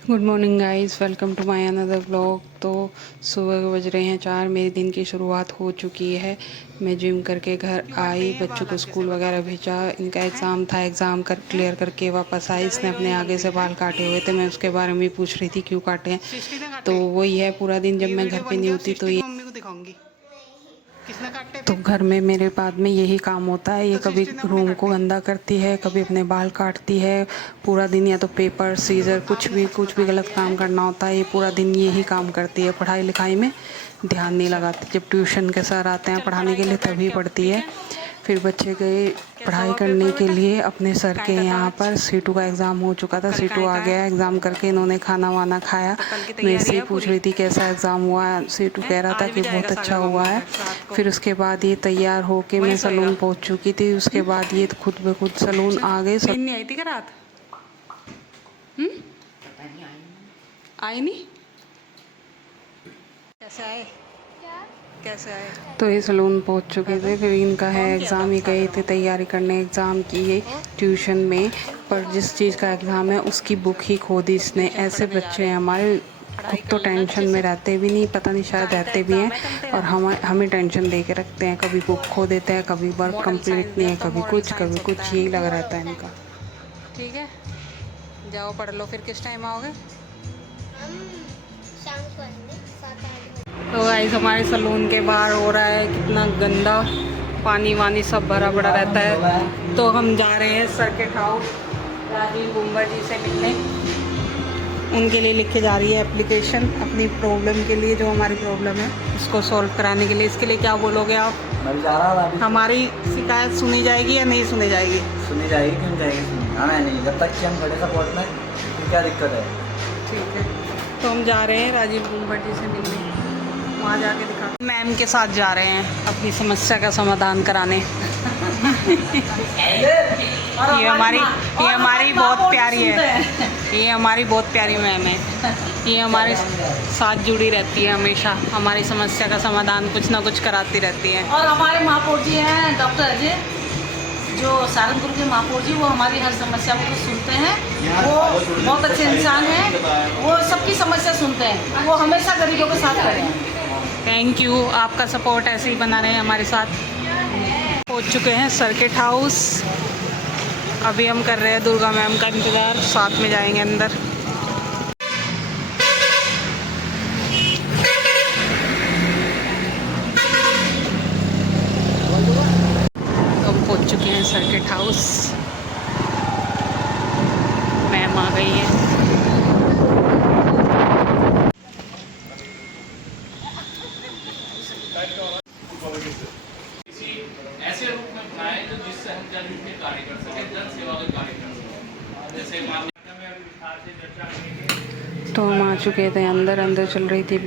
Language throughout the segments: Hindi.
Good morning guys, welcome to my another vlog. तो सुबह बज रहे हैं 4। मेरे दिन की शुरुआत हो चुकी है। मैं जिम करके घर आई, बच्चों को स्कूल वगैरह भेजा। इनका एग्ज़ाम था, एग्ज़ाम क्लियर करके वापस आई। इसने अपने आगे से बाल काटे हुए थे, मैं उसके बारे में पूछ रही थी क्यों काटे हैं। तो वही है, पूरा दिन जब मैं घर पे नहीं होती तो ये मम्मी को दिखाऊंगी किसने काटे तो फिर। घर में मेरे बाद में यही काम होता है। ये तो कभी सृष्टि ने अपने रूम को काटे। गंदा करती है, कभी अपने बाल काटती है पूरा दिन, या तो पेपर सीजर आपने सच कुछ भी बता गलत दिया काम है। करना होता है, ये पूरा दिन यही काम करती है। पढ़ाई लिखाई में ध्यान नहीं अच्छा लगाती। जब ट्यूशन के सर आते हैं चल पढ़ाने पढ़ाई के कर लिए बैठ तभी के अब, पढ़ती ठीक है। है। फिर बच्चे गए कैसा पढ़ाई हुआ करने पेपर के बेटा। लिए अपने सर के काहे का था यहाँ आज। पर। सीटू का एग्ज़ाम हो चुका था, कल सीटू काहे आ का है। गया। एग्ज़ाम करके इन्होंने खाना वाना खाया। तो कल की मैं तैयारी इससे ही है पूछ पूरी रही थी कैसा एग्ज़ाम हुआ। सीटू है। कह रहा था आज भी कि जाएगा बहुत अच्छा सागर हुआ मामा के है। घर रात को। फिर उसके बाद ये तैयार होके वहीं मैं सोएगा। सलून पहुँच चुकी थी। उसके बाद ये खुद ब खुद सलून अच्छा आ गए। नींद नहीं आई थी क्या रात। आई नहीं। कैसे आए। कैसे आए। तो ये सलून पहुंच चुके थे। फिर इनका है फोन किया था एग्ज़ाम, ये गए सागर थे मामा तैयारी करने एग्ज़ाम की ये को। ट्यूशन में। पर जिस चीज़ का एग्ज़ाम है उसकी बुक ही खो दी तो इसने। ट्यूशन ऐसे पढ़ने जा बच्चे रहे हैं हैं। हमारे, खुद पढ़ाई कर तो लेना टेंशन अच्छे में से। रहते भी नहीं, पता नहीं शायद काहे का रहते भी हैं। एग्जाम है कल और तेरा। हमें टेंशन दे के रखते हैं। कभी बुक खो देते हैं, कभी वर्क मॉडल कंप्लीट साइंस नहीं दे है, तो मॉडल साइंस कभी होता कुछ, है। यही लगा रहता है इनका। ठीक है जाओ पढ़ लो, फिर किस टाइम आओगे। हम शाम को आएंगे 7-8 बजे। तो गाइस हमारे सलून के बाहर हो रहा है कितना गंदा, पानी वानी सब भरा पड़ा रहता है। तो हम जा रहे हैं सर्किट हाउस राजीव बुम्बा जी से मिलने। उनके लिए लिख के जा रही है एप्लीकेशन, अपनी प्रॉब्लम के लिए, जो हमारी प्रॉब्लम है उसको सॉल्व कराने के लिए। इसके लिए क्या बोलोगे आप। मैं भी जा रहा था अभी। हमारी शिकायत सुनी जाएगी या नहीं सुनी जाएगी। सुनी जाएगी, क्यों जाएगी सुनी, आना है नहीं जब तक कि हम खड़े सपोर्ट में, तो क्या दिक्कत है। ठीक है तो हम जा रहे हैं राजीव बुम्बट जी से मिलने, वहाँ जाके दिखा। मैम के साथ जा रहे हैं अपनी समस्या का समाधान कराने। ये हमारी बहुत प्यारी है। ये हमारी बहुत प्यारी मैम है। ये हमारे साथ जुड़ी रहती है हमेशा, हमारी समस्या का समाधान कुछ ना कुछ कराती रहती है। और हमारे महापौर जी हैं डॉक्टर अजय, जो सहारनपुर के महापौर जी, वो हमारी हर समस्या को सुनते हैं। वो बहुत अच्छे इंसान हैं, वो सबकी समस्या सुनते हैं, वो हमेशा गरीबों के साथ खड़े हैं। थैंक यू, आपका सपोर्ट ऐसे ही बना रहे हमारे साथ। पहुंच चुके हैं सर्किट हाउस। अभी हम कर रहे हैं दुर्गा मैम का इंतज़ार, साथ में जाएंगे अंदर। तो हम पहुंच चुके हैं सर्किट हाउस। मैम आ गई है। ऐसे रूप में बनाए जो जिससे हम जनहित के कार्य कर सकें, जन सेवा के कार्य कर सकें। जैसे मामले में अभी विस्तार से चर्चा करेंगे। तो हम आ चुके थे अंदर चल रही थी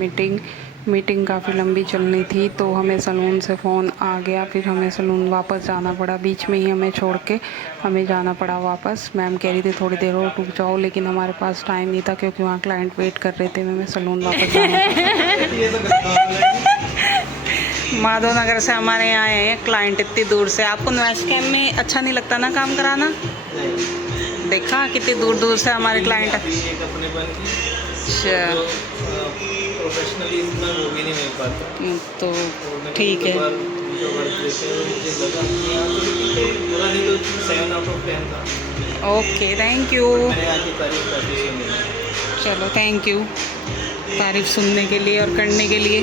मीटिंग काफ़ी लंबी चलनी थी। तो हमें सलून से फ़ोन आ गया, फिर हमें सलून वापस जाना पड़ा। बीच में ही हमें छोड़ के हमें जाना पड़ा वापस। मैम कह रही थी थोड़ी देर और रुक जाओ, लेकिन हमारे पास टाइम नहीं था क्योंकि वहाँ क्लाइंट वेट कर रहे थे। हमें सलून वापस जाना पड़ा। माधव नगर से हमारे यहाँ आए हैं क्लाइंट, इतनी दूर से। आपको नॉइस कैम में अच्छा नहीं लगता ना काम कराना। देखा कितनी दूर दूर से हमारे क्लाइंट। एक अपनेपन की अच्छा प्रोफेशनली इतना वो भी नहीं मिल पाता। तो ठीक है। जो वर्क देते हैं मुझे लगा कि यहाँ तो पूरा नहीं तो 7 out of 10 था। Okay thank you. मेरे यहाँ की तारीफ काफ़ी सुनी। चलो थैंक यू तारीफ सुनने के लिए और करने के लिए।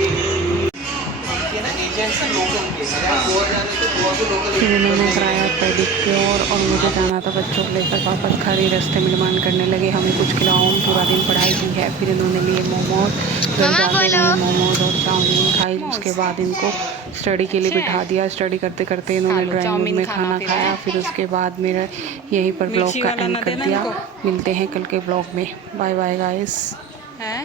फिर इन्होंने कराया पेडिक्योर और मुझे जाना था बच्चों को लेकर वापस घर। ही रास्ते में डिमांड करने लगे हमें कुछ खिलाओ, पूरा दिन पढ़ाई की है। फिर इन्होंने लिए मोमोज, घर जाके इन्होंने मोमोज और चाउमीन खाई। उसके बाद इनको स्टडी के लिए बिठा दिया। स्टडी करते करते इन्होंने ड्राइंग रूम में खाना खाया। फिर उसके बाद मेरा यहीं पर ब्लॉग का एंड कर दिया। मिलते हैं कल के ब्लॉग में। Bye bye guys. है